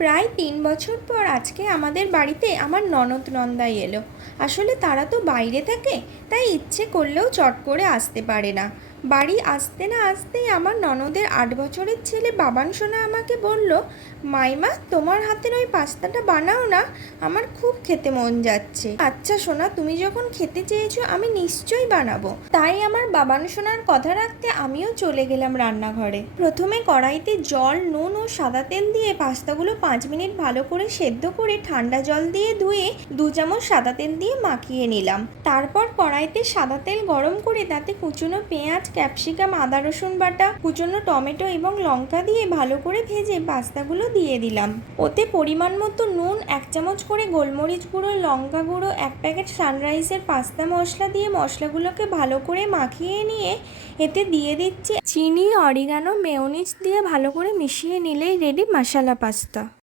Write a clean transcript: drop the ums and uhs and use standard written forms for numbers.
প্রায় ৩ বছর পর আজকে আমাদের বাড়িতে আমার ননদ নন্দাই এলো। আসলে তারা তো বাইরে থাকে, তাই ইচ্ছে করলেও চট করে আসতে পারে না। বাড়ি আসতে না আসতেই আমার ননদের ৮ বছরের ছেলে বাবান সোনা আমাকে বলল, মাইমা তোমার হাতের ওই পাস্তাটা বানাও না, আমার খুব খেতে মন যাচ্ছে। আচ্ছা সোনা, তুমি যখন খেতে চেয়েছো আমি নিশ্চয়ই বানাবো। তাই আমার বাবান সোনার কথা রাখতে আমিও চলে গেলাম রান্নাঘরে। প্রথমে কড়াইতে জল, নুন ও সাদা তেল দিয়ে পাস্তাগুলো 5 মিনিট ভালো করে সেদ্ধ করে ঠান্ডা জল দিয়ে ধুয়ে 2 চামচ সাদা তেল দিয়ে মাখিয়ে নিলাম। তারপর কড়াইতে সাদা তেল গরম করে তাতে কুচনো পেঁয়াজ, ক্যাপসিকাম, আদা রসুন বাটা, কুচনো টমেটো এবং লঙ্কা দিয়ে ভালো করে ভেজে পাস্তাগুলো দিয়ে দিলাম। ওতে পরিমাণ মতো নুন, 1 চামচ করে গোলমরিচ গুঁড়ো, লঙ্কা গুঁড়ো, 1 প্যাকেট সানরাইজের পাস্তা মশলা দিয়ে মশলাগুলোকে ভালো করে মাখিয়ে নিয়ে এতে দিয়ে দিচ্ছি চিনি, অরিগানো, মেয়োনিজ দিয়ে ভালো করে মিশিয়ে নিলেই রেডি মশলা পাস্তা।